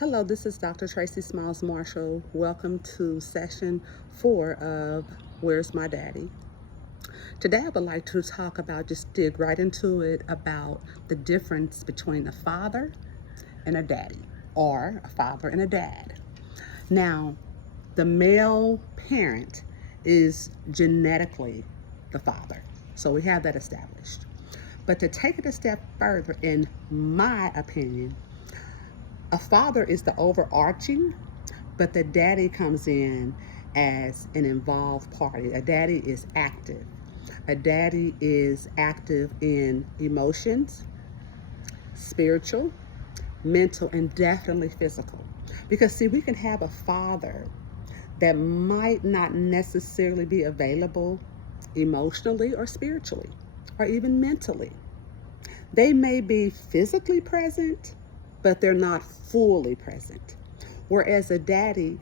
Hello, this is Dr. Tracy Smiles Marshall. Welcome to session 4 of Where's My Daddy? Today I would like to talk about, just dig right into it, about the difference between a father and a daddy, or a father and a dad. Now, the male parent is genetically the father, so we have that established. But to take it a step further, in my opinion, a father is the overarching, but the daddy comes in as an involved party. A daddy is active. A daddy is active in emotions, spiritual, mental, and definitely physical. Because, see, we can have a father that might not necessarily be available emotionally or spiritually or even mentally. They may be physically present, but they're not fully present. Whereas a daddy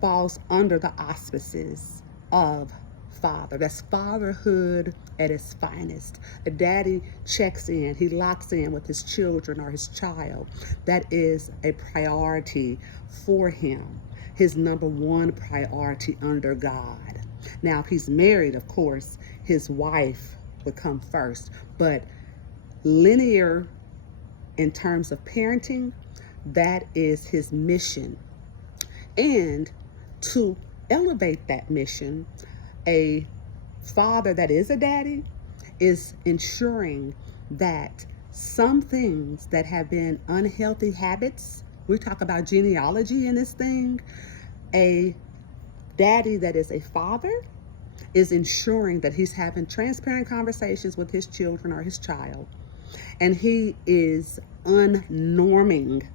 falls under the auspices of father. That's fatherhood at its finest. A daddy checks in, he locks in with his children or his child. That is a priority for him, his number one priority under God. Now, if he's married, of course, his wife would come first, but linear in terms of parenting, that is his mission. And to elevate that mission, a father that is a daddy is ensuring that some things that have been unhealthy habits, we talk about genealogy in this thing, a daddy that is a father is ensuring that he's having transparent conversations with his children or his child, and he is unnorming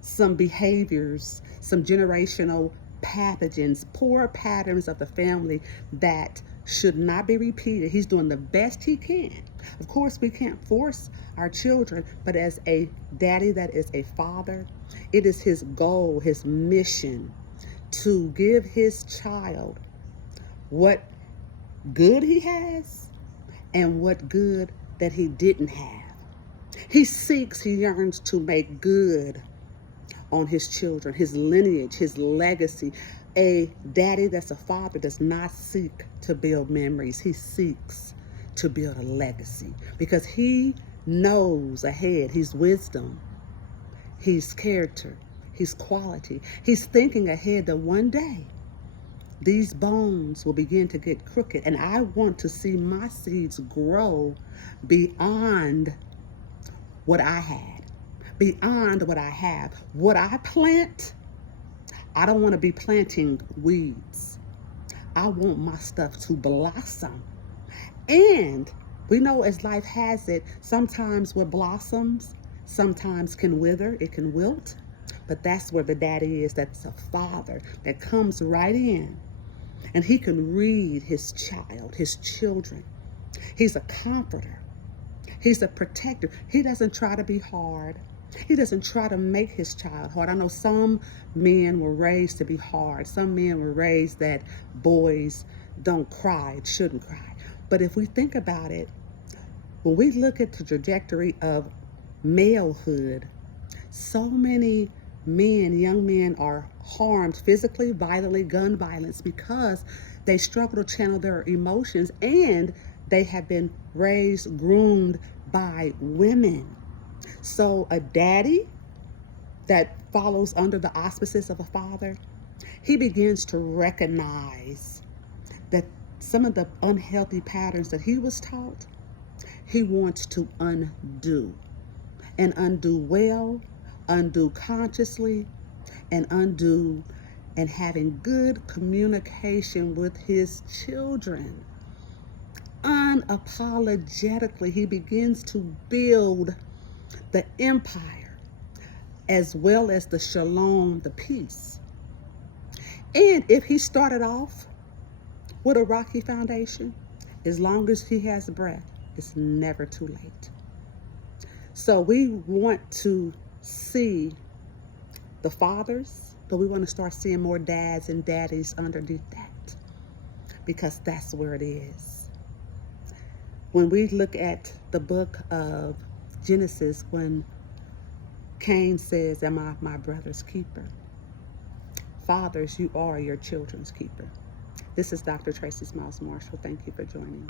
some behaviors, some generational pathogens, poor patterns of the family that should not be repeated. He's doing the best he can. Of course, we can't force our children, but as a daddy that is a father, it is his goal, his mission to give his child what good he has and what good that he didn't have. He seeks, he yearns to make good on his children, his lineage, his legacy. A daddy that's a father does not seek to build memories. He seeks to build a legacy because he knows ahead. He's wisdom, he's character, he's quality. He's thinking ahead that one day these bones will begin to get crooked, and I want to see my seeds grow beyond what I had, beyond what I have. What I plant, I don't want to be planting weeds. I want my stuff to blossom. And we know, as life has it, sometimes what blossoms, sometimes can wither, it can wilt. But that's where the daddy is. That's a father that comes right in, and he can read his child, his children. He's a comforter. He's a protector. He doesn't try to be hard. He doesn't try to make his child hard. I know some men were raised to be hard. Some men were raised that boys don't cry, shouldn't cry. But if we think about it, when we look at the trajectory of malehood, so many men, young men, are harmed physically, vitally, gun violence, because they struggle to channel their emotions, and they have been raised, groomed by women. So a daddy that follows under the auspices of a father, he begins to recognize that some of the unhealthy patterns that he was taught, he wants to undo, and undo well, undo consciously, and undo and having good communication with his children. Unapologetically, he begins to build the empire as well as the shalom, the peace. And if he started off with a rocky foundation, as long as he has breath, it's never too late. So we want to see the fathers, but we want to start seeing more dads and daddies underneath that, because that's where it is. When we look at the book of Genesis, when Cain says, am I my brother's keeper? Fathers, you are your children's keeper. This is Dr. Tracy Smiles Marshall. Thank you for joining.